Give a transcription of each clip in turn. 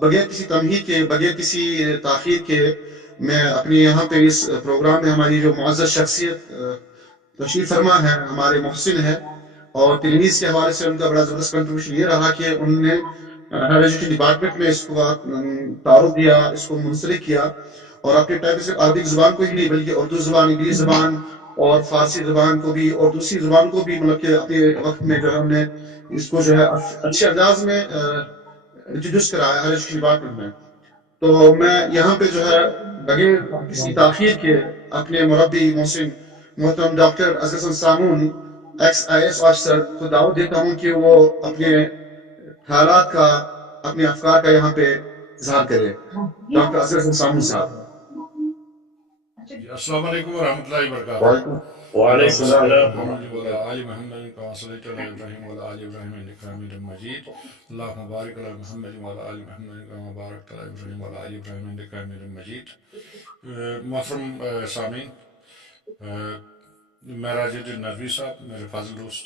بغیر کسی تمہید کے، بغیر کسی تاخیر کے، میں اپنے یہاں پہ اس پروگرام میں ہماری جو معزز شخصیت تشریف فرما ہے، ہمارے محسن ہے، اور تلمیذ کے حوالے سے ان کا بڑا زبردست کنٹریبیوشن یہ رہا کہ انہوں نے ہائر ایجوکیشن ڈپارٹمنٹ میں اس کو تعارف دیا، اس کو منسلک کیا، اور اپنے ٹائپ سے عربک زبان کو ہی نہیں بلکہ اردو زبان، انگلش زبان اور فارسی زبان کو بھی اور دوسری زبان کو بھی، مطلب کہ اپنے وقت میں جو ہے ہم نے اس کو جو ہے اچھے انداز میں انٹروڈیوس کرا ہے ہائر ایجوکیشن ڈپارٹمنٹ میں. تو میں یہاں پہ جو ہے بغیر کسی تاخیر کے اپنے مربی محسن محترم doctor Asghar Hassan Samoon ex I S officer کو دعوت دیتا ہوں کہ وہ اپنے خیالات کا، اپنے افکار کا یہاں پہ اظہار کرے. ڈاکٹر اصغر حسن سامون صاحب. السلام علیکم ورحمۃ اللہ وبرکاتہ. وعلیکم اللهم صل على السلام ورحمۃ محمد وعلى آل محمد كما صليت على إبراهيم وعلى آل إبراهيم إنك حميد مجيد. اللهم بارك على محمد وعلى آل محمد كما باركت على إبراهيم وعلى آل إبراهيم إنك حميد مجيد. محترم سامعین، میں راجد ندوی صاحب، میرے فاضل دوست،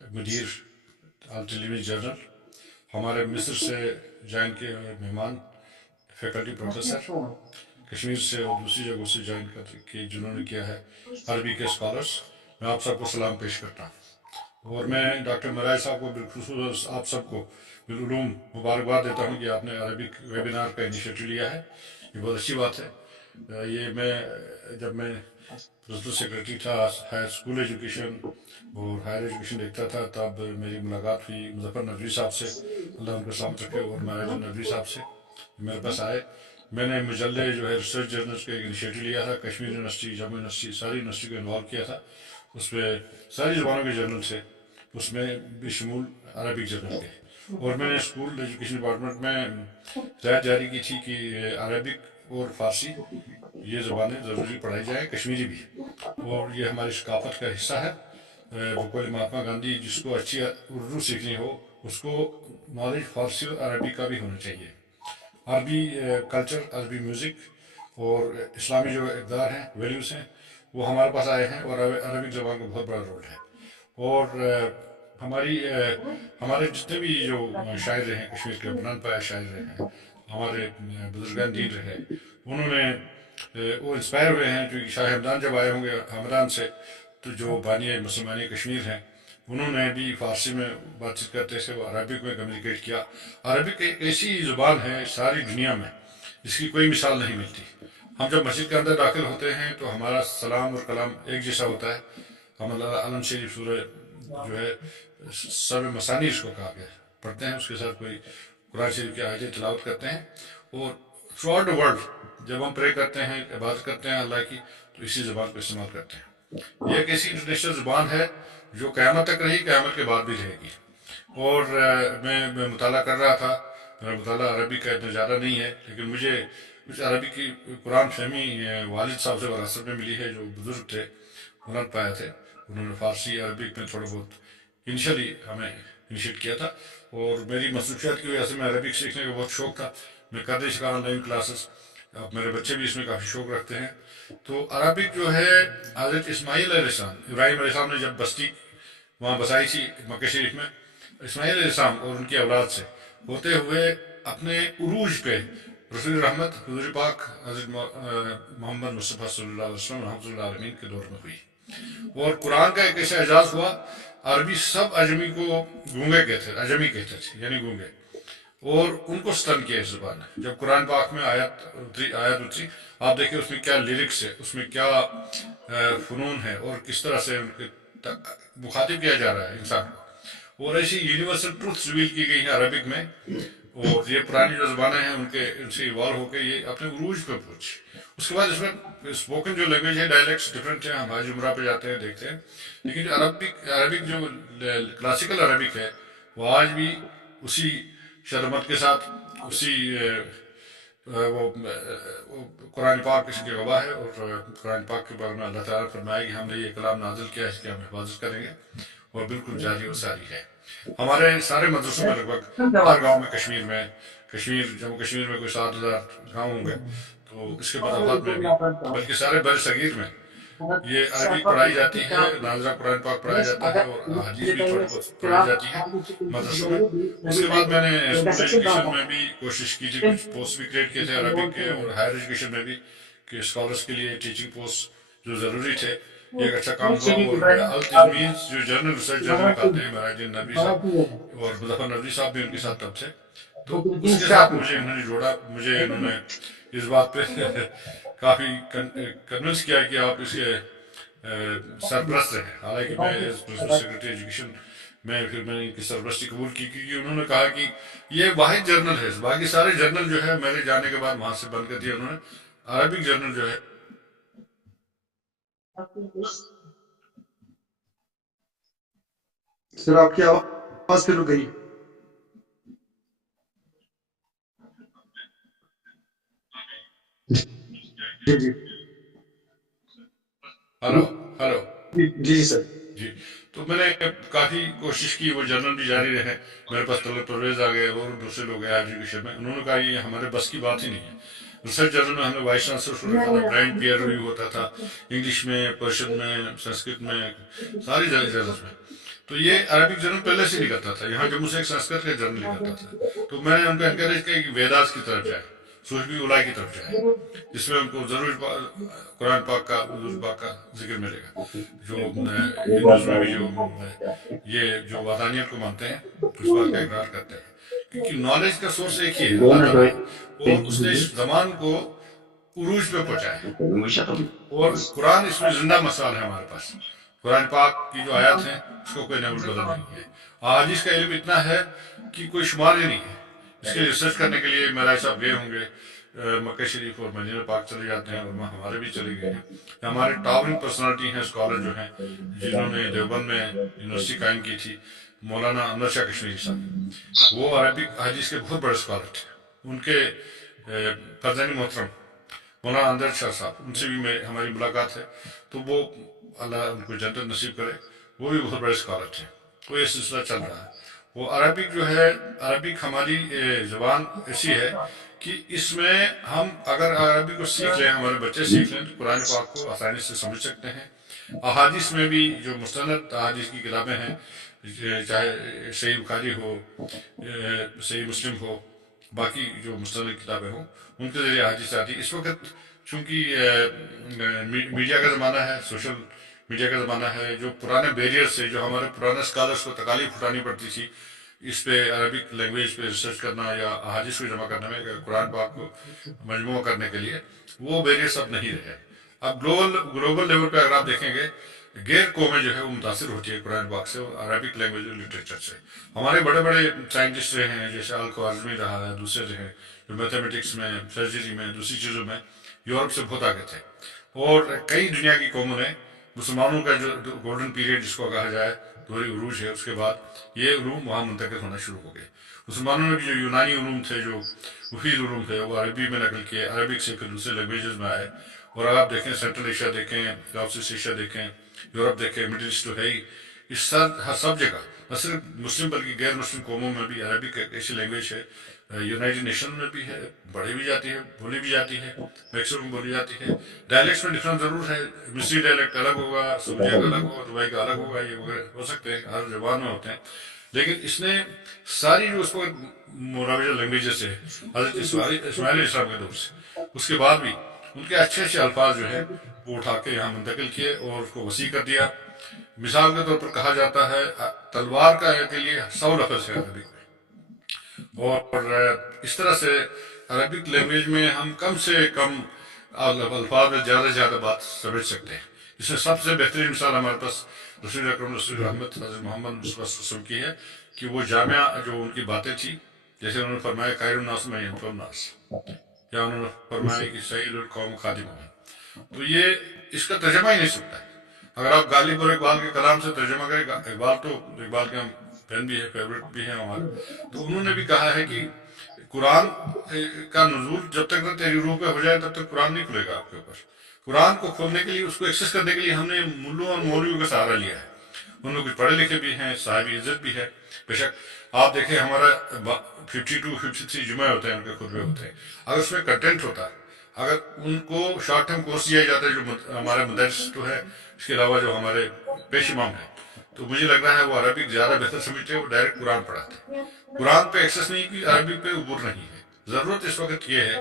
مدیر التلمیذ جنرل، ہمارے مصر سے جوائن کیے ہوئے مہمان، فیکلٹی پروفیسر کشمیر سے اور دوسری جگہوں سے جوائن کی جنہوں نے کیا ہے، عربی کے اسکالرس، میں آپ سب کو سلام پیش کرتا ہوں. اور میں ڈاکٹر مرائے صاحب کو بالخصوص آپ سب کو بالعلوم مبارکباد دیتا ہوں کہ آپ نے عربک ویبینار کا انیشیٹو لیا ہے. یہ بہت اچھی بات ہے. یہ جب میں پرنسپل سیکرٹری تھا ہائر اسکول ایجوکیشن اور ہائر ایجوکیشن دیکھتا تھا، تب میری ملاقات ہوئی مظفر ندوی صاحب سے، اللہ ان کو سلامت رکھے، اور مہاراجن ندوی صاحب سے. میرے پاس آئے، میں نے مجلے جو ہے ریسرچ جرنلس کا ایک انیشیٹو لیا تھا، کشمیر یونیورسٹی، جموں یونیورسٹی، ساری یونیورسٹی کو انوالو کیا تھا. اس میں ساری زبانوں کے جرنل تھے، اس میں بشمول عربک جرنل کے. اور میں نے اسکول ایجوکیشن ڈپارٹمنٹ میں ہدایت جاری کی تھی کہ عربک اور فارسی یہ زبانیں ضروری پڑھائی جائیں، کشمیری بھی، اور یہ ہماری ثقافت کا حصہ ہے. بقول مہاتما گاندھی، جس کو اچھی اردو سیکھنی ہو اس کو نالج فارسی اور عربی کا بھی ہونا چاہیے. عربی کلچر، عربی میوزک اور اسلامی جو اقدار ہیں، ویلیوز ہیں، وہ ہمارے پاس آئے ہیں، اور عربک زبان کا بہت بڑا رول ہے. اور ہمارے جتنے بھی جو شاعر رہے ہیں کشمیر کے، بلند پایہ شاعر رہے ہیں، ہمارے بزرگان دین رہے، انہوں نے وہ انسپائر ہوئے ہیں. کیونکہ شاہ ہمدان جب آئے ہوں گے ہمدان سے، تو جو بانی مسلمانی کشمیر ہیں، انہوں نے بھی فارسی میں بات چیت کرتے تھے، وہ عربک میں کمیونیکیٹ کیا. عربک ایک ایسی زبان ہے ساری دنیا میں جس کی کوئی مثال نہیں ملتی. ہم جب مسجد کے اندر داخل ہوتے ہیں تو ہمارا سلام اور کلام ایک جیسا ہوتا ہے. ہم اللہ علم شریف سورہ جو ہے سب مسانی اس کو کہا گیا پڑھتے ہیں، اس کے ساتھ کوئی قرآن شریف کی آیتیں تلاوت کرتے ہیں. اور تھرو آؤٹ دا ورلڈ جب ہم پرے کرتے ہیں، عبادت کرتے ہیں اللہ کی، تو اسی زبان کو استعمال کرتے ہیں. یہ ایک ایسی انٹرنیشنل زبان ہے جو قیامت تک رہی، قیامت کے بعد بھی رہے گی. اور میں مطالعہ کر رہا تھا. میرا مطالعہ عربی کا اتنا زیادہ نہیں ہے، لیکن مجھے کچھ عربی کی قرآن فہمی والد صاحب سے وراثت میں ملی ہے، جو بزرگ تھے، بلند پایا تھے. انہوں نے فارسی عربک میں تھوڑا بہت انیشلی ہمیں انیشیٹ کیا تھا. اور میری مصروفیات کی وجہ سے میں عربک سیکھنے کا بہت شوق تھا. میں کر نہیں سکا آن لائن کلاسز. اب میرے بچے بھی اس میں کافی شوق رکھتے ہیں. تو عربک جو ہے، حضرت اسماعیل علیہ السلام، ابراہیم علیہ السلام نے جب بستی وہاں بسائی تھی مکہ شریف میں، اسماعیل علیہ السلام اور ان کی اولاد سے ہوتے ہوئے اپنے عروج پہ رسول رحمت حضور پاک حضرت محمد مصطفیٰ صلی اللہ علیہ وسلم رحمۃ اللہ عالمین کے دور میں ہوئی. اور قرآن کا ایک ایسا اعزاز ہوا، عربی سب اجمی کو گونگے کہتے تھے، اجمی کہتے تھے یعنی گونگے، اور ان کو ستن کیا اس زبان نے. جب قرآن پاک میں آیت اتری، آپ دیکھیں اس میں کیا لیرکس ہے، اس میں کیا فنون ہے، اور کس طرح سے ان کے مخاطب کیا جا رہا ہے انسان کو. اور ایسی یونیورسل ٹروتھ ریویل کی گئی ہیں عربک میں. اور یہ پرانی جو زبانیں ہیں ان سے ایوالو ہو کے یہ اپنے عروج پہ پہنچی. اس کے بعد اس میں اسپوکن جو لینگویج ہے، ڈائلیکٹس ڈفرینٹ ہیں. ہم حاج عمرہ پہ جاتے ہیں، دیکھتے ہیں، لیکن جو عربک جو کلاسیکل عربک ہے، وہ آج بھی اسی شرمت کے ساتھ، اسی وہ قرآن پاک اس کی گواہ ہے. اور قرآن پاک کے بارے میں اللہ تعالیٰ نے فرمایا کہ ہم نے یہ کلام نازل کیا ہے، اس کی ہم حفاظت کریں گے، اور بالکل جاری و ساری ہے. ہمارے سارے مدرسوں میں لگ بھگ ہر گاؤں میں جموں کشمیر میں کوئی 7,000 گاؤں ہوں گے، تو اس کے مضافات میں بھی، بلکہ سارے بر صغیر میں یہ عربی پڑھائی جاتی ہے، ناظرہ قرآن پاک پڑھایا جاتا ہے، اور حدیث بھی تھوڑی بہت پڑھائی جاتی ہے مدرسوں میں۔ اس کے بعد میں نے اسکول ایجوکیشن میں بھی کوشش کی تھی، کچھ پوسٹ بھی کریٹ کیے تھے عربک کے، اور ہائر ایجوکیشن میں بھی کہ اسکالرس کے لیے ٹیچنگ پوسٹ جو ضروری تھے، یہ ایک اچھا کام ہوا۔ اور التلمیذ جو جرنل ریسرچ جرنل نکالتے ہیں، مہاراج الدین نقوی صاحب اور مظفر نقوی صاحب بھی ان کے ساتھ تب تھے، تو اس کے ساتھ مجھے انہوں نے جوڑا، مجھے انہوں نے اس بات پہ کافی کنونس کیا کہ آپ اس کے سرپرست رہے۔ حالانکہ میں ایز پرنسپل سیکرٹری ایجوکیشن میں پھر میں نے ان کی سرپرستی قبول کی، کیونکہ انہوں نے کہا کہ یہ واحد جرنل ہے، باقی سارے جرنل جو ہے میرے جانے کے بعد وہاں سے بند کر دیا انہوں نے، عربک جرنل جو ہے۔ سر آپ کی آواز پھر رک گئی۔ جی جی ہلو ہلو جی سر۔ جی، تو میں نے کافی کوشش کی، وہ جرنل بھی جاری رہے، میرے پاس طلب پرویز آ گئے اور دوسرے لوگ آئے ایجوکیشن میں، انہوں نے کہا یہ ہمارے بس کی بات ہی نہیں ہے۔ ریسرچ جرنل میں ہمیں وائس چانسلر کو رکھا تھا، برانڈ پیئر ریویو ہوتا تھا، انگلش میں، پرشین میں، سنسکرت میں، ساری جرنلز میں۔ تو یہ عربک جرنل پہلے سے نہیں کرتا تھا، یہاں جموں سے ایک سنسکرت کا جرنل نہیں کرتا تھا، تو میں نے ان کو انکریج کیا کہ ویداس کی طرف جائے، صوفی اولا کی طرف جائے، جس میں ان کو ضرور قرآن پاک کا، حضور پاک کا ذکر ملے گا۔ جو ہندوز میں بھی جو یہ جو وحدانیت کو مانتے ہیں، اس بات کا اقرار کرتے ہیں، کیونکہ نالج کا سورس ایک ہی ہے، اللہ تعالیٰ ہے، اور اس نے اس زمان کو عروج پہ پہنچایا ہے، اور قرآن اس میں زندہ مثال ہے ہمارے پاس۔ قرآن پاک کی جو آیات ہیں اس کو کوئی نقل بدل نہیں ہے، احادیث کا علم اتنا ہے کہ کوئی شمار ہی نہیں ہے۔ اس کے ریسرچ کرنے کے لیے میرا صاحب گئے ہوں گے مکہ شریف اور مدینہ پاک چلے جاتے ہیں، اور وہاں ہمارے بھی چلے گئے ہیں۔ ہمارے ٹاورنگ پرسنالٹی ہیں، اسکالر جو ہیں، جنہوں نے دیوبند میں یونیورسٹی قائم کی تھی، مولانا انور شاہ کشمیری صاحب، وہ عربک حدیث کے بہت بڑے اسکالر تھے۔ ان کے فرزند محترم مولانا اندر شاہ صاحب، ان سے بھی ہماری ملاقات ہے، تو وہ اللہ ان کو جنت نصیب کرے، وہ بھی بہت بڑے اسکالر تھے۔ وہ یہ سلسلہ چل رہا ہے۔ وہ عربک جو ہے، عربک ہماری زبان ایسی ہے کہ اس میں ہم اگر عربی کو سیکھ لیں، ہمارے بچے سیکھ لیں، تو قرآن پاک کو آسانی سے سمجھ سکتے ہیں۔ احادیث میں بھی جو مستند احادیث کی کتابیں ہیں، چاہے صحیح بخاری ہو، صحیح مسلم ہو، باقی جو مستند کتابیں ہوں، ان کے ذریعے احادیث آتی ہے۔ اس وقت چونکہ میڈیا کا زمانہ ہے، سوشل میڈیا کا زمانہ ہے، جو پرانے بیریئر سے، جو ہمارے پرانے اسکالرس کو تکالیف اٹھانی پڑتی تھی اس پہ عربک لینگویج پہ ریسرچ کرنا یا احادیث کو جمع کرنے میں، قرآن پاک کو مجموعہ کرنے کے لیے، وہ بیریئرس اب نہیں رہے۔ اب گلوبل لیول پہ اگر آپ دیکھیں گے، غیر قومیں جو ہے وہ متاثر ہوتی ہے قرآن پاک سے اور عربک لینگویج اور لٹریچر سے۔ ہمارے بڑے بڑے سائنٹسٹ رہے ہیں، جیسے الخوارزمی رہا ہے، دوسرے رہے جو میتھمیٹکس میں، سرجری میں، دوسری چیزوں میں یورپ سے بہت آگے تھے، اور کئی دنیا کی قوموں نے مسلمانوں کا جو گولڈن پیریڈ جس کو کہا جائے، دوہری عروج ہے، اس کے بعد یہ علوم وہاں منتقل ہونا شروع ہو گئے۔ مسلمانوں نے بھی جو یونانی علوم تھے، جو مفید علوم تھے، وہ عربی میں نقل کیے، عربک سے پھر دوسرے لینگویجز میں آئے۔ اور آپ دیکھیں سینٹرل ایشیا دیکھیں، ساؤتھ ایسٹ ایشیا دیکھیں، یورپ دیکھیں، مڈل ایسٹ تو ہے ہی، اس سب جگہ، نہ صرف مسلم بلکہ غیر مسلم قوموں میں بھی عربک ایک ایسی لینگویج ہے، یونائٹڈ نیشن میں بھی ہے، پڑھی بھی جاتی ہے، بولی بھی جاتی ہے، میکسیمم بولی جاتی ہے۔ ڈائلیکٹس میں ڈفرنس ضرور ہے، مصری ڈائلیکٹ الگ ہوگا، سعودیہ کا الگ ہوگا، دبئی کا الگ ہوگا، یہ وغیرہ ہو سکتے ہیں، ہر زبان میں ہوتے ہیں، لیکن اس نے ساری جو اس کو مروجہ لینگویجز سے، حضرت اسماعیل علیہ السلام کے دور سے، اس کے بعد بھی ان کے اچھے اچھے الفاظ جو ہیں وہ اٹھا کے یہاں منتقل کیے اور اس کو وسیع کر دیا۔ مثال کے طور پر کہا جاتا ہے تلوار کا کے لیے 100 لفظ ہے عربک میں، اور اس طرح سے عربک لینگویج میں ہم کم سے کم الفاظ میں زیادہ سے زیادہ بات سمجھ سکتے ہیں۔ اس میں سب سے بہترین مثال ہمارے پاس رسول اکرم رسول رحمت حضرت محمد مصطفیٰ صلی اللہ علیہ وسلم کی ہے، کہ وہ جامعہ جو ان کی باتیں تھیں، جیسے انہوں نے فرمایا خیر الناس من ینفع الناس، یا انہوں نے فرمایا کہ سید القوم خادمهم، تو یہ اس کا ترجمہ ہی نہیں سکتا ہے۔ اگر آپ غالب اور اقبال کے کلام سے ترجمہ کریں، اقبال کے ہم فین بھی ہے، فیوریٹ بھی ہیں ہمارے، تو انہوں نے بھی کہا ہے کہ قرآن کا نزول جب تک نہ تیری روح پہ ہو جائے تب تک قرآن نہیں کھلے گا آپ کے اوپر۔ قرآن کو کھولنے کے لیے، اس کو ایکسیس کرنے کے لیے ہم نے ملوں اور مولویوں کا سہارا لیا ہے۔ ان میں کچھ پڑھے لکھے بھی ہیں، صاحب عزت بھی ہے، بے شک۔ آپ دیکھیں ہمارا 52 53 جمعے ہوتے ہیں، ان کے خطبے ہوتے ہیں، اگر اس میں کنٹینٹ ہوتا، اگر ان کو شارٹ ٹرم کورس دیا جاتا ہے جو ہمارے مدرس جو ہے، اس کے علاوہ جو ہمارے پیش امام ہیں، تو مجھے لگ رہا ہے وہ عربک زیادہ بہتر سمجھتے ہیں، وہ ڈائریکٹ قرآن پڑھاتے ہیں. قرآن پہ ایکسس نہیں کی، عربک پہ عبور نہیں ہے. ضرورت اس وقت یہ ہے،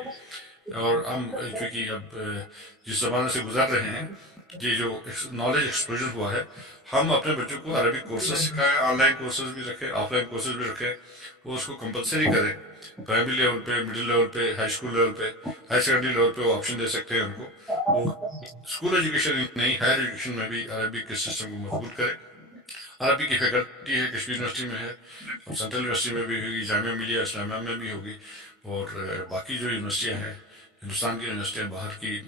اور ہم چونکہ اب جس زمانے سے گزر رہے ہیں، یہ جو نالج ایکسپلوژن ہوا ہے، ہم اپنے بچوں کو عربک کورسز سکھائیں، آن لائن کورسز بھی رکھیں، آف لائن کورسز بھی رکھیں، وہ اس کو کمپلسری کریں. پرائمری لیول پہ، مڈل لیول پہ، ہائی اسکول لیول پہ، ہائی سیکنڈری لیول پہ وہ آپشن دے سکتے ہیں ان کو. وہ اسکول ایجوکیشن نہیں، ہائر ایجوکیشن میں بھی عربک کے سسٹم کو مضبوط کریں. عربی کی فیکلٹی ہے، کشمیر یونیورسٹی میں ہے، سینٹرل یونیورسٹی میں بھی ہوگی، جامعہ ملیہ اسلامیہ میں بھی ہوگی، اور باقی جو یونیورسٹیاں ہیں ہندوستان کی یونیورسٹیاں، باہر کی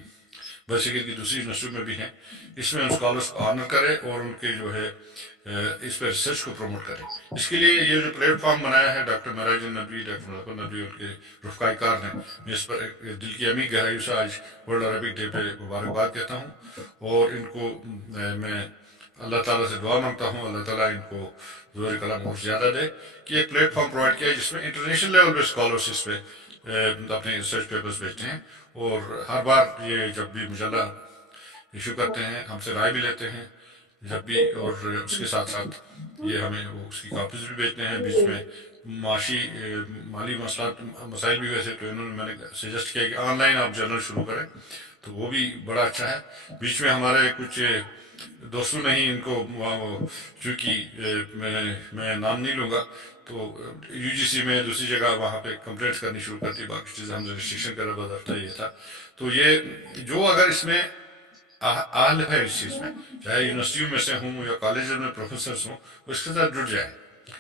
برصغیر کی دوسری یونیورسٹیوں میں بھی ہیں، اس میں ان اسکالرس کو آنر کرے اور ان کے جو ہے اس پہ ریسرچ کو پروموٹ کرے. اس کے لیے یہ جو پلیٹ فارم بنایا ہے ڈاکٹر معراج النبوی، ڈاکٹر مظفر نبوی، ان کے رفقائے کار نے، میں اس پر ایک دل کی عمیق گہرائی سے آج ورلڈ عربک ڈے پہ مبارکباد کہتا ہوں. اور ان کو میں اللہ تعالیٰ سے دعا مانگتا ہوں، اللہ تعالیٰ ان کو زور قلم اور زیادہ دے کہ ایک پلیٹ فارم پرووائڈ کیا ہے جس میں انٹرنیشنل لیول پہ اسکالرس اس پہ اپنے ریسرچ پیپرز بھیجتے ہیں. اور ہر بار یہ جب بھی مجلہ ایشو کرتے ہیں، ہم سے رائے بھی لیتے ہیں جب بھی، اور اس کے ساتھ ساتھ یہ ہمیں وہ اس کی کاپیز بھی بھیجتے ہیں. بیچ میں مالی مسائل بھی ویسے تو انہوں نے، میں نے سجیسٹ کیا کہ آن لائن آپ جرنل شروع کریں، تو وہ بھی بڑا اچھا ہے. بیچ میں ہمارے کچھ دوستوں نے ہی ان کو، چونکہ میں نام نہیں لوں گا، تو یو جی سی میں دوسری جگہ وہاں پہ کمپلینٹس کرنی شروع کر دی، باقی چیزیں ہم نے ریسٹرکشن کرا بدلتا یہ تھا. تو یہ جو اگر اس میں اہل ہے اس چیز میں، چاہے یونیورسٹیوں میں سے ہوں یا کالجز میں پروفیسرس ہوں، وہ اس کے ساتھ جڑ جائیں.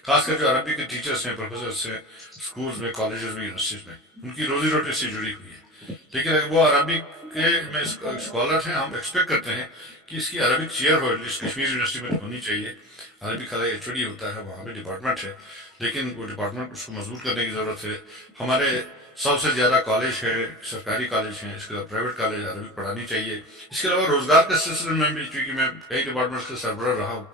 خاص کر جو عربی کے ٹیچرس ہیں، پروفیسرس ہیں، اسکولز میں، کالجز میں، یونیورسٹیز میں، ان کی روزی روٹی سے جڑی ہوئی ہے. لیکن اگر وہ عربی کے میں اسکالر ہیں، ہم ایکسپیکٹ کرتے ہیں کہ اس کی عربک چیئر ہو، جس کشمیر یونیورسٹی میں ہونی چاہیے. عربی کا ایچ او ڈی ہوتا ہے، وہاں پہ ڈپارٹمنٹ ہے، لیکن وہ ڈپارٹمنٹ اس کو مضبوط کرنے کی ضرورت ہے. ہمارے سب سے زیادہ کالج ہے، سرکاری کالج ہیں، اس کے بعد پرائیویٹ کالج عربی پڑھانی چاہیے. اس کے علاوہ روزگار کے سلسلے میں بھی، چونکہ میں کئی ڈپارٹمنٹس کا سربراہ رہا ہوں،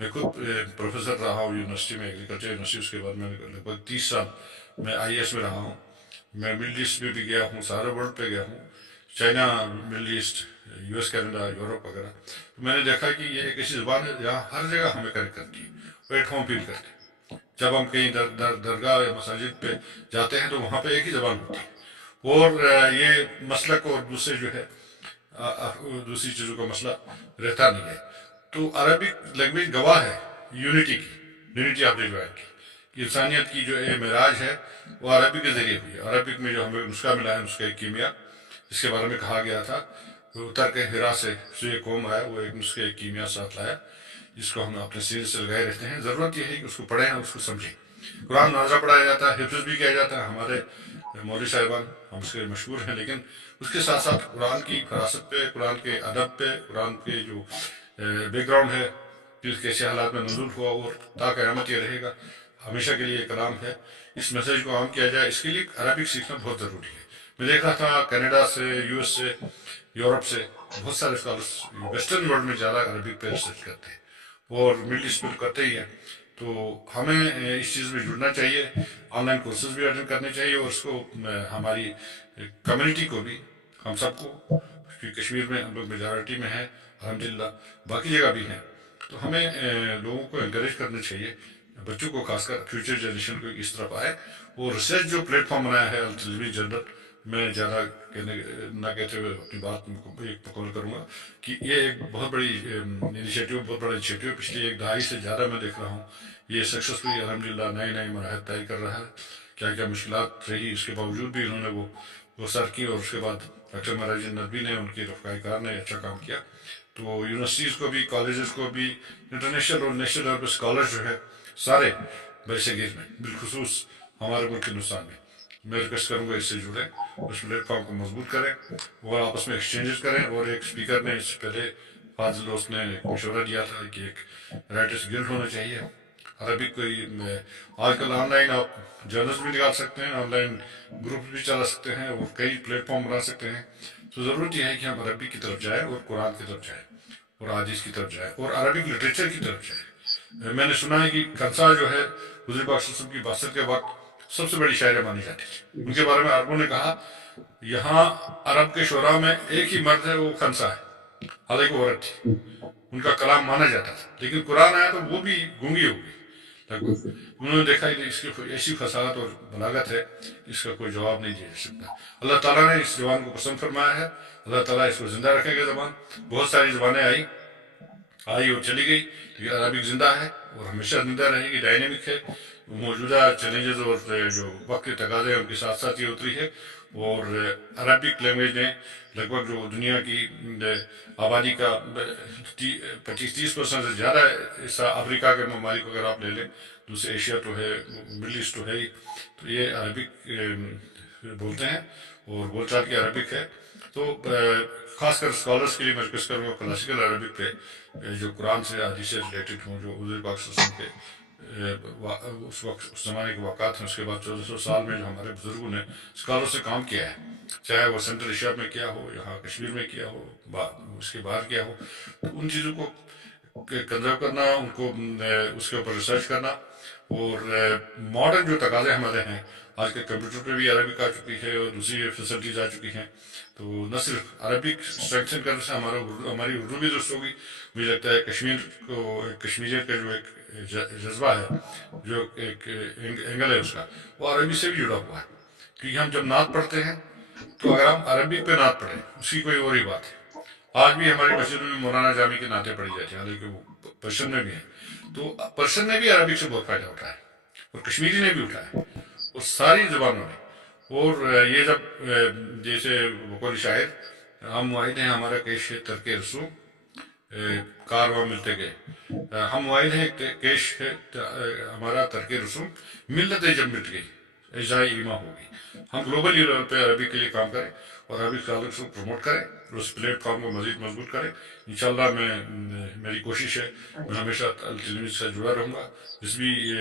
میں خود پروفیسر رہا ہوں یونیورسٹی میں، ایگریکلچر یونیورسٹی، اس کے بعد میں لگ بھگ 30 سال میں آئی ایس میں رہا ہوں. میں مڈل ایسٹ میں بھی گیا ہوں، سارے ورلڈ پہ گیا ہوں، China, middle east, U S, Canada, Europe وغیرہ. تو میں نے دیکھا کہ یہ ایک ایسی زبان ہے جہاں ہر جگہ ہمیں کنیکٹ کرتی ہے، ایٹ ہوم فیل کرتی ہے. جب ہم کہیں درگاہ یا مساجد پہ جاتے ہیں تو وہاں پہ ایک ہی زبان ہوتی ہے. اور یہ مسلک اور دوسرے جو ہے دوسری چیزوں کا مسئلہ رہتا نہیں ہے. تو عربک لینگویج گواہ ہے یونٹی کی، یونٹی آف ڈیوائن کی، انسانیت کی جو یہ معراج ہے وہ عربک کے ذریعے ہوئی ہے. عربک میں جو ہمیں نسخہ ملا ہے، نسخہ کیمیا، جس کے بارے میں کہا گیا تھا، اتر کے ہرا سے جو یہ قوم آیا، وہ ایک نسخہ کیمیا ساتھ لایا، جس کو ہم اپنے سینے سے لگائے رہتے ہیں. ضرورت یہ ہے کہ اس کو پڑھیں، اس کو سمجھیں. قرآن نازہ پڑھایا جاتا ہے، حفظ بھی کیا جاتا ہے. ہمارے مولوی صاحبان ہم اس کے مشہور ہیں، لیکن اس کے ساتھ ساتھ قرآن کی فراست پہ، قرآن کے ادب پہ، قرآن کے جو بیک گراؤنڈ ہے کہ کیسے حالات میں نزول ہوا اور تا قیامت یہ رہے گا، ہمیشہ کے لیے یہ کلام ہے، اس میسج کو عام کیا جائے. اس کے لیے عربک سیکھنا بہت ضروری ہے. میں دیکھ رہا تھا کینیڈا سے، یو ایس سے، یورپ سے بہت سارے اسکالرس ویسٹرن ورلڈ میں زیادہ عربک پہ ریسرچ کرتے ہیں، اور مڈل ایسٹ میں کرتے ہی ہیں. تو ہمیں اس چیز میں جڑنا چاہیے، آن لائن کورسز بھی اٹینڈ کرنے چاہیے، اور اس کو ہماری کمیونٹی کو بھی، ہم سب کو، کیونکہ کشمیر میں ہم لوگ میجارٹی میں ہیں الحمدللہ، باقی جگہ بھی ہیں، تو ہمیں لوگوں کو انکریج کرنا چاہیے، بچوں کو خاص کر، فیوچر جنریشن کو اس طرف آئے. اور ریسرچ جو پلیٹ فارم بنایا ہے التلوی جنرل، میں زیادہ نہ کہتے ہوئے اپنی بات مکمل کروں گا کہ یہ ایک بہت بڑی انیشیٹو، بہت بڑا انیشیٹو، پچھلی ایک دہائی سے زیادہ میں دیکھ رہا ہوں یہ سکسیسفلی الحمدللہ نئے نئے مراحل طے کر رہا ہے. کیا کیا مشکلات رہی، اس کے باوجود بھی انہوں نے وہ سر کی، اور اس کے بعد ڈاکٹر معراج النبوی نے، ان کے رفقائے کار نے اچھا کام کیا. تو یونیورسٹیز کو بھی، کالجز کو بھی، انٹرنیشنل اور نیشنل لیول پہ اسکالر جو ہے سارے برصغیر میں، بالخصوص ہمارے ملک ہندوستان میں ریکویسٹ کروں گا اس سے جڑیں، اس پلیٹ فارم کو مضبوط کریں، اور آپس میں ایکسچینجز کریں. اور ایک اسپیکر نے اس سے پہلے، فاضل دوست نے ایک مشورہ دیا تھا کہ ایک رائٹرس گلڈ ہونا چاہیے عربک. کوئی آج کل آن لائن آپ جرنلز بھی نکال سکتے ہیں، آن لائن گروپ بھی چلا سکتے ہیں، اور کئی پلیٹ فارم بنا سکتے ہیں. تو ضرورت یہ ہے کہ ہم عربی کی طرف جائیں، اور قرآن کی طرف جائیں، اور حدیث کی طرف جائیں، اور عربک لٹریچر کی طرف جائیں. میں نے سنا ہے کہ کنسا جو ہے، حضور پاک صلی اللہ علیہ وسلم کی بعثت کے وقت سب سے بڑی شاعرہ مانی جاتی تھی. ان کے بارے میں عربوں نے کہا یہاں عرب کے شعراء میں ایک ہی مرد ہے، وہ خنسا ہے، حالانکہ وہ عورت تھی. ان کا کلام مانا جاتا تھا، لیکن قرآن آیا تو وہ بھی گونگی ہو گئی لگ بھگ. انہوں نے دیکھا کہ اس کی ایسی فصاحت اور بلاغت ہے کہ اس کا کوئی جواب نہیں دیا جا سکتا. اللہ تعالیٰ نے اس زبان کو پسند فرمایا ہے. اللہ تعالیٰ اس کو زندہ رکھیں گے. زبان بہت ساری زبانیں آئی اور چلی گئی، لیکن عربک زندہ ہے اور ہمیشہ زندہ رہے گی. ڈائنامک ہے. موجودہ چیلنجز اور جو وقت کے تقاضے ہیں ان کے ساتھ ساتھ یہ اتری ہے. اور عربک لینگویج نے لگ بھگ جو دنیا کی آبادی کا 25-30% سے زیادہ حصہ افریقہ کے ممالک اگر آپ لے لیں، دوسرے ایشیا تو ہے، مڈل ایسٹ تو ہے ہی، تو یہ عربک بولتے ہیں اور بول چال کی عربک ہے. تو خاص کر اسکالرس کے لیے میں ریکویسٹ کروں گا کلاسیکل عربک پہ جو قرآن سے حدیث سے ریلیٹڈ ہوں، جو حضور پاک صلی اللہ علیہ وسلم کے اس وقت اس زمانے کے واقعات ہیں. اس کے بعد 1400 سال میں جو ہمارے بزرگوں نے اسکالر سے کام کیا ہے، چاہے وہ سینٹرل ایشیا میں کیا ہو، یہاں کشمیر میں کیا ہو، اس کے باہر کیا ہو، تو ان چیزوں کو کنزرو کرنا، ان کو اس کے اوپر ریسرچ کرنا. اور ماڈرن جو تقاضے ہمارے ہیں، آج کے کمپیوٹر پہ بھی عربک آ چکی ہے اور دوسری فیسلٹیز آ چکی ہیں. تو نہ صرف عربک اسٹرینگتھن کرنے سے ہماری اردو بھی درست ہوگی. مجھے لگتا ہے کشمیر کو، کشمیریت کا جو ایک جذبہ ہے، جو ایک اینگل ہے اس کا، وہ عربی سے بھی جڑا ہوا ہے. کیونکہ ہم جب نعت پڑھتے ہیں تو اگر ہم عربک پہ نعت پڑھیں، اس کی کوئی اور ہی بات ہے. آج بھی ہماری مسجدوں میں مولانا جامی کی نعتیں پڑھی جاتی ہیں، حالانکہ وہ پرشین میں بھی ہیں. تو پرشین نے بھی عربک سے بہت فائدہ اٹھایا اور کشمیری نے بھی اٹھایا، اور ساری زبانوں نے. اور یہ جب جیسے بقول شاعر ہم معاہد ہیں ہمارا کیش ہے ترک رسوم کارواں ملتے گئے. ہم معاہد ہیں کیش ہے ہمارا ترک رسوم، ملتیں جب مٹ گئی اجزائے ایما ہو گئی. ہم گلوبل لیول پہ عربی کے لیے کام کریں اور عربی اسکالرس کو پروموٹ کریں اور اس پلیٹ فارم کو مزید مضبوط کریں. انشاءاللہ میری کوشش ہے میں ہمیشہ ٹیلیویژن سے جڑا رہوں گا. جس بھی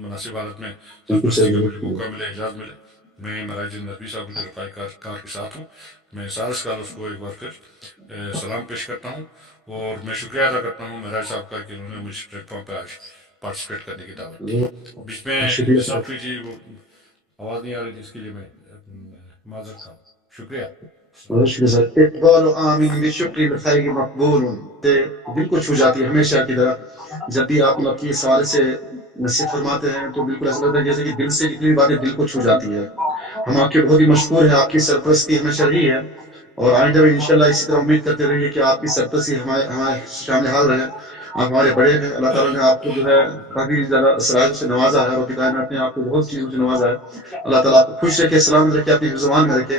مناسب حالت میں سرپرستی کا مجھے موقع ملے، اجازت ملے، میں مراج نبی صاحب کے رفاقی کار کے ساتھ ہوں. میں سارے اسکالرس کو ایک بار پھر سلام پیش کرتا ہوں اور میں شکریہ ادا کرتا ہوں مراج صاحب کا کہ انہوں نے مجھے پلیٹ فارم پہ آج پارٹیسپیٹ کرنے کی دعوت دی. بیچ میں سب ہوئی تھی، وہ آواز نہیں آ رہی تھی، اس کے لیے میں معذرت خواہ. شکریہ. اقبال آمین بشکری بخیر مقبول. دل کو چھو جاتی ہے ہمیشہ کی طرح. جب بھی آپ اپنی سوال سے نصیحت فرماتے ہیں تو بالکل ایسا لگتا ہے جیسے کہ دل سے نکلی باتیں دل کو چھو جاتی ہے. ہم آپ کے بہت ہی مشکور ہیں، آپ کی سرپرستی ہمیشہ رہی ہے اور آئندہ بھی انشاءاللہ اسی طرح امید کرتے رہیے کہ آپ کی سرپرستی ہمارے شامل حال رہے. آپ ہمارے بڑے ہیں، اللہ تعالیٰ نے آپ کو جو ہے کافی زیادہ صلاحیت سے نوازا ہے اور خدا نے اپنے آپ کو بہت چیزوں سے نوازا ہے. اللہ تعالیٰ آپ کو خوش رکھے، سلامت رکھے، اپنی زبان میں رکھے.